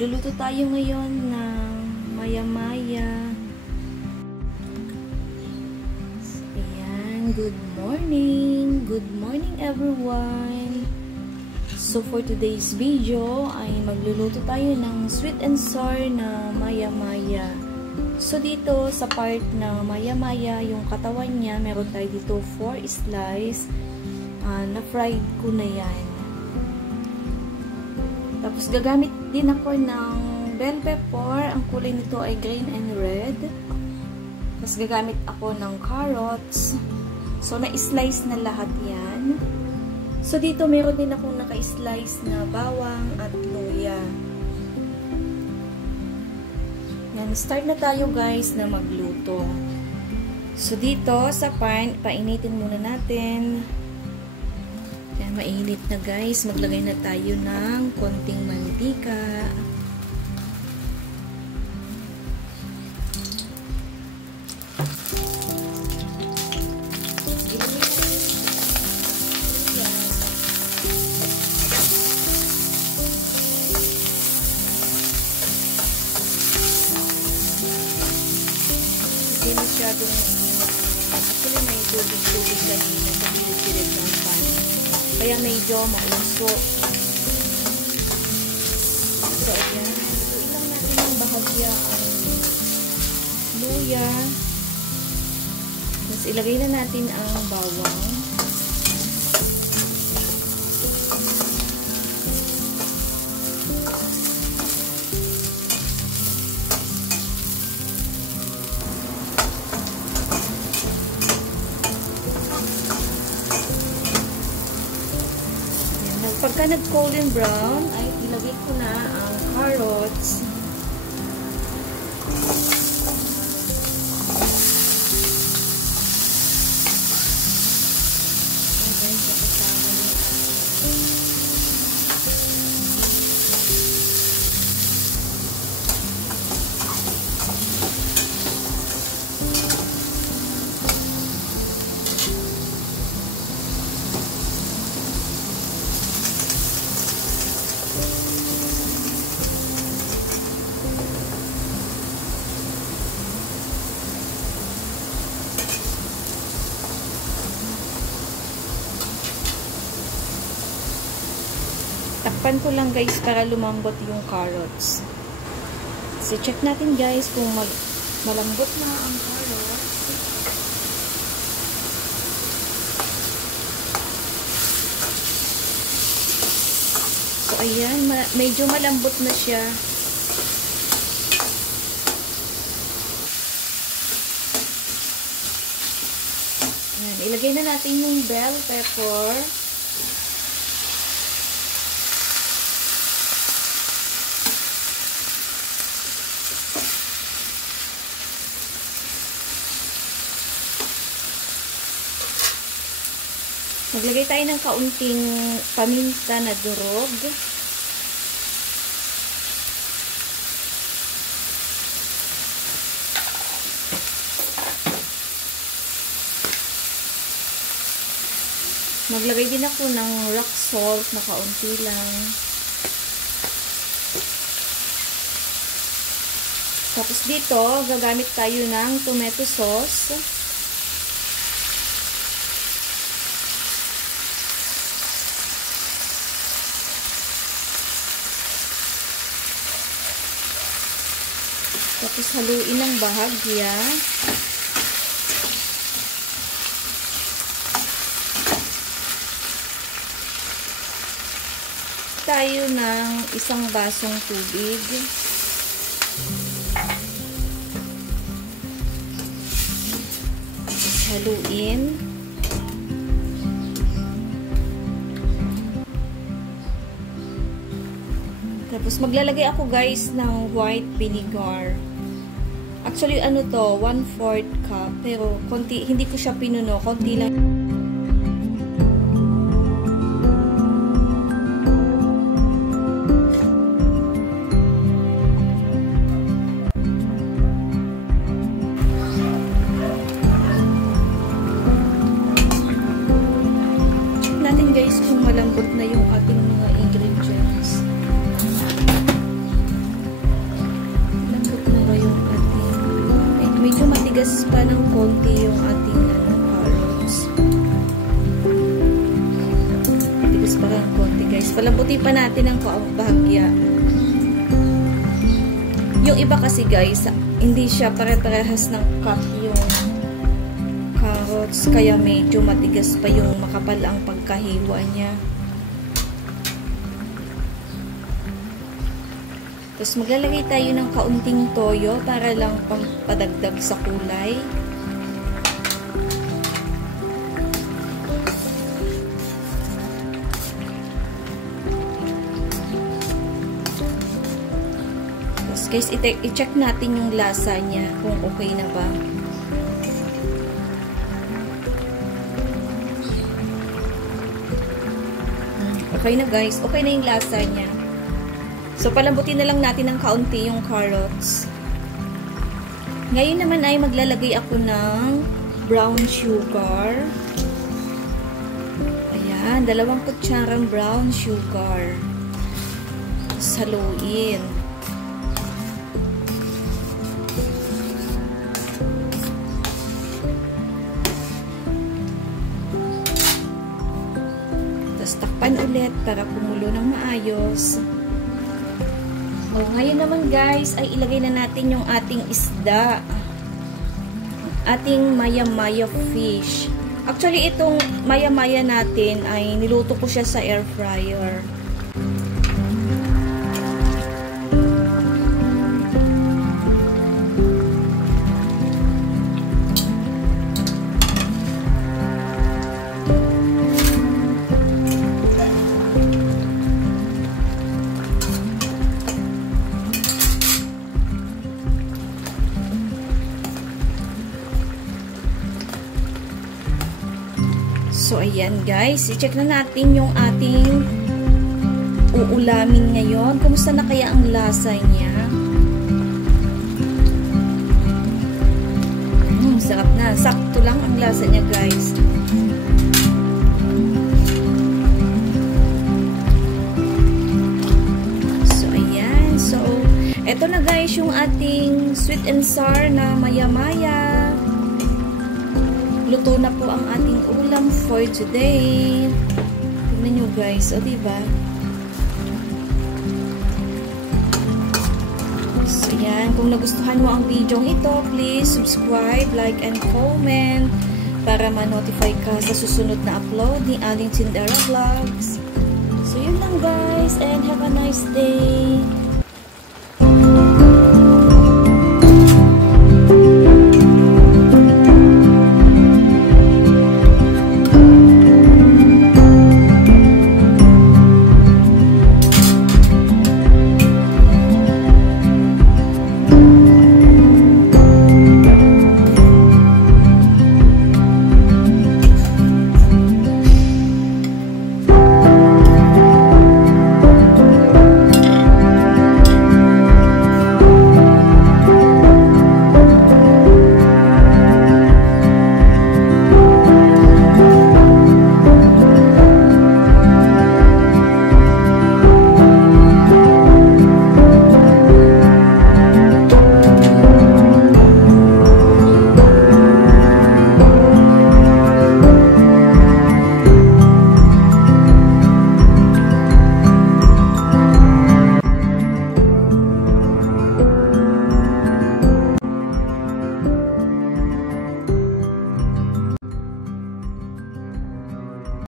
Magluluto tayo ngayon ng maya-maya. Ayan, good morning! Good morning everyone! So for today's video ay magluluto tayo ng sweet and sour na maya-maya. So dito sa part na maya-maya, yung katawan niya, meron tayo dito 4 slice na fried ko na yan. Tapos gagamit din ako ng bell pepper. Ang kulay nito ay green and red. Tapos gagamit ako ng carrots. So na-slice na lahat yan. So dito meron din akong naka-slice na bawang at luya. Yan, start na tayo guys na magluto. So dito sa pan, painitin muna natin. Yan, mainit na guys. Maglagay na tayo ng konting mantika. Hindi masyadong mainit. Actually may tubig-tubig kanina sa bilid-bilid ng pan. Kaya medyo mauso. So, ayan. Lutuin lang natin ng bahagya ang luya. Tapos, ilagay na natin ang bawang. Pagka nag-golden brown, ay ilagay ko na ang carrots. Okay, so kasama niya. Takpan ko lang guys para lumambot yung carrots. So check natin guys kung malambot na ang carrots. So ayan, medyo malambot na siya. Ayan, ilagay na natin yung bell pepper. Maglagay tayo ng kaunting paminta na durog. Maglagay din ako ng rock salt na kaunti lang. Tapos dito, gagamit tayo ng tomato sauce. Tapos haluin ng bahagya. Tayo ng isang basong tubig. Haluin. Tapos maglalagay ako guys ng white vinegar. Actually, ano to, 1/4 cup. Pero, konti, hindi ko siya pinuno. Konti lang. Check natin guys kung malambot na yung ating mga ingredients. matigas pa ng konti yung ating carrots. Matigas pa ng konti, guys. Palambutin pa natin ang bahagya. Yung iba kasi, guys, hindi siya pare-parehas ng cut yung carrots, kaya medyo matigas pa yung makapal ang pagkahiwa niya. Tapos maglalagay tayo ng kaunting toyo para lang pampadagdag sa kulay. Tapos guys, i-check natin yung lasa niya kung okay na ba. Okay na guys, okay na yung lasa niya. So, palambutin na lang natin ng kaunti yung carrots. Ngayon naman ay maglalagay ako ng brown sugar. Ayan, 2 kutsarang brown sugar. Saluin. Tapos takpan ulit para kumulo ng maayos. Ngayon naman guys, ay ilagay na natin yung ating isda. Ating maya-maya fish. Actually, itong maya-maya natin ay niluto ko siya sa air fryer. So, ayan guys. I-check na natin yung ating uulamin ngayon. Kumusta na kaya ang lasa niya? Sarap na. Sakto lang ang lasa niya guys. So, ayan. So, eto na guys yung ating sweet and sour na maya-maya. Luto na po ang ating ulam for today. Tignan nyo guys, o diba? So yan, kung nagustuhan mo ang video ito, please subscribe, like, and comment para ma-notify ka sa susunod na upload ni Aling Tindera Vlogs. So yun lang guys, and have a nice day.